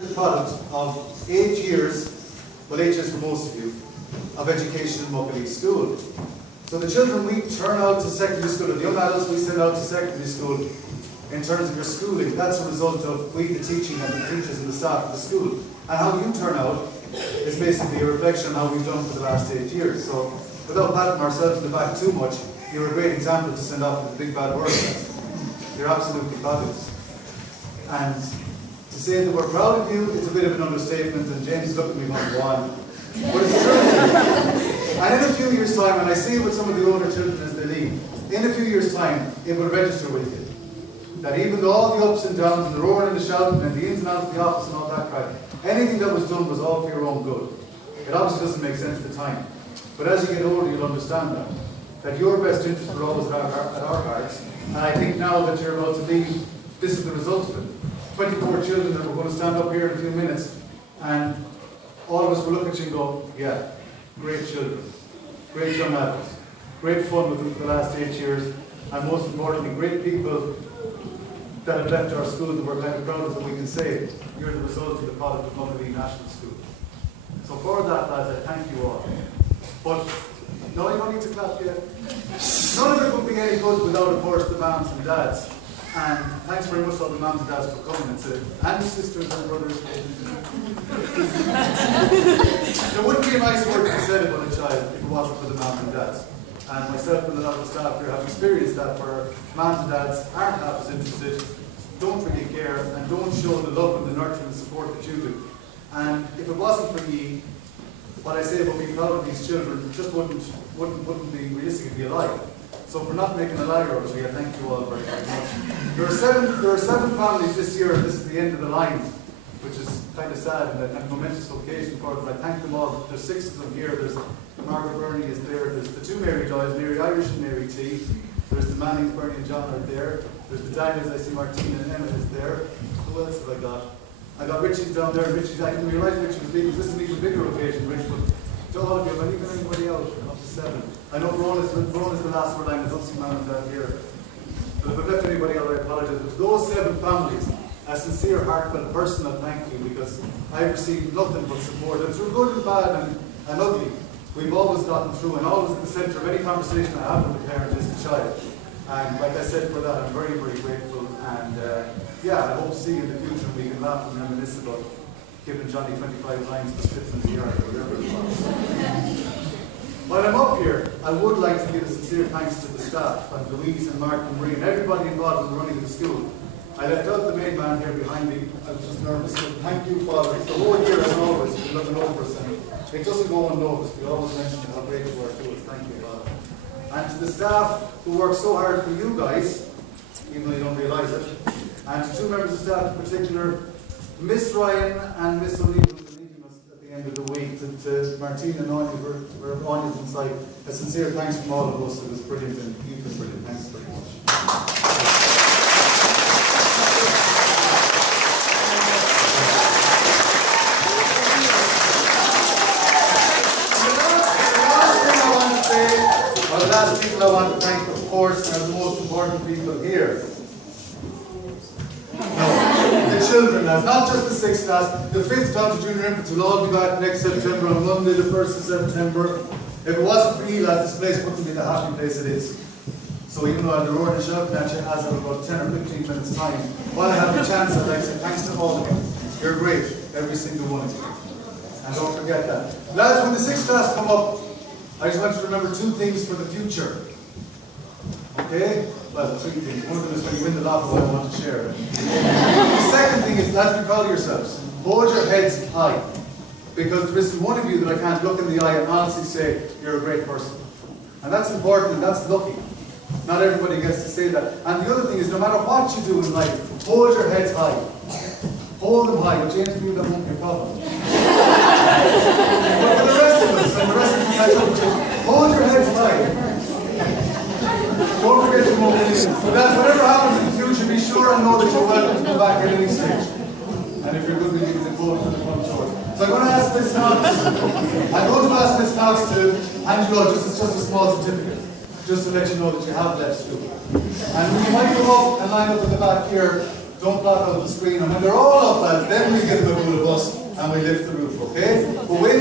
The product of 8 years, well 8 years for most of you, of education in Muckalee School. So the children we turn out to secondary school, or the young adults we send out to secondary school, in terms of your schooling, that's a result of we, the teaching and the teachers and the staff of the school. And how you turn out is basically a reflection on how we've done for the last 8 years. So without patting ourselves in the back too much, you're a great example to send off with the big bad word. You're absolutely fabulous. And to say that we're proud of you is a bit of an understatement, and James looked at me going, go on. But it's true. And in a few years' time, and I see it with some of the older children as they leave, in a few years' time, it will register with you. That even though all the ups and downs and the roaring and the shouting and the ins and outs of the office and all that crap, anything that was done was all for your own good. It obviously doesn't make sense at the time. But as you get older, you'll understand that your best interests were always at our hearts. And I think now that you're about to leave, this is the result of it. 24 children that we're going to stand up here in a few minutes, and all of us will look at you and go, yeah, great children, great young adults, great fun with them for the last 8 years, and most importantly, great people that have left our school that we're kind of proud of, that we can say you're the result of the product of Muckalee National School. So for that, lads, I thank you all. But no, you don't need to clap yet. None of it would be any good without, of course, the moms and dads. And thanks very much to all the moms and dads for coming, and sisters and brothers. There wouldn't be a nice word to be said about a child if it wasn't for the moms and dads. And myself and a lot of the staff here have experienced that, where moms and dads aren't half as interested, don't really care, and don't show the love and the nurture and support that you do. And if it wasn't for ye, what I say about being proud of these children just wouldn't be realistically alive. So for not making a liar of me, I thank you all very, very much. There are seven families this year, and this is the end of the line, which is kind of sad and a momentous occasion for them. I thank them all. There's 6 of them here. There's Margaret Burney is there. There's the 2 Mary Joys, Mary Irish and Mary T. There's the Mannings, Bernie and John are there. There's the Daniels, I see Martina and Emma is there. Who else have I got? I got Richie's down there. Richie's, I didn't realise Richie was leaving. This is an even bigger occasion, Rich, but to all of you, am I leaving anybody out? Up to 7. I know Verona's the last word line. I don't see mom and dad here. But if I've left anybody out, I apologise. But to those 7 families, a sincere, heartfelt, personal thank you, because I've received nothing but support. And through good and bad and ugly, we've always gotten through, and always at the centre of any conversation I have with the parent is the child. And like I said, for that, I'm very, very grateful. And yeah, I hope to see you in the future, and we can laugh and reminisce about giving Johnny 25 lines for spitting in the yard or whatever it was. While I'm up here, I would like to give a sincere thanks to the staff, and Louise and Mark and Marie, and everybody involved in the running of the school. I left out the main man here behind me. I was just nervous. So thank you, Father. It's the whole year, as always, you're looking over us, and it doesn't go unnoticed. We always mention how great you are to us. Thank you, Father. And to the staff who work so hard for you guys, even though you don't realise it, and to 2 members of staff in particular, Miss Ryan and Miss O'Neill, who will be leaving us at the end of the week, to Martina and Anya, where Anya's inside, a sincere thanks from all of us. It was brilliant, and you've been brilliant. Thanks very much. The last people I want to thank, of course, are the most important people here. No, the children, not just the 6th class, the 5th class of junior infants will all be back next September, on Monday the 1st of September. If it wasn't for you lads, this place wouldn't be the happy place it is. So even though I'm roaring and shouting at you as of about 10 or 15 minutes time, while I have the chance, I'd like to say thanks to all of you. You're great, every single one of you. And don't forget that. Lads, when the 6th class come up, I just want you to remember 2 things for the future. Okay? Well, 3 things. One of them is when you win the lotto, I want to share it. The second thing is, lads, be proud of yourselves. Hold your heads high. Because there isn't one of you that I can't look in the eye and honestly say, you're a great person. And that's important, and that's lucky. Not everybody gets to say that. And the other thing is, no matter what you do in life, hold your heads high. Hold them high. But James, you that won't be a problem. But for the rest of us, and the rest of you catch up with you, hold your heads high. Don't forget to mobilize. That whatever happens in the future, be sure and know that you're welcome to come back at any stage. And if you're good with you, you can go to the front door. So I'm going to ask Miss Knox to hand you out, it's just a small certificate, just to let you know that you have left school. And when you might go up and line up at the back here, don't block out the screen. And when they're all up, lads, then we give them a good and we lift the roof, okay? But when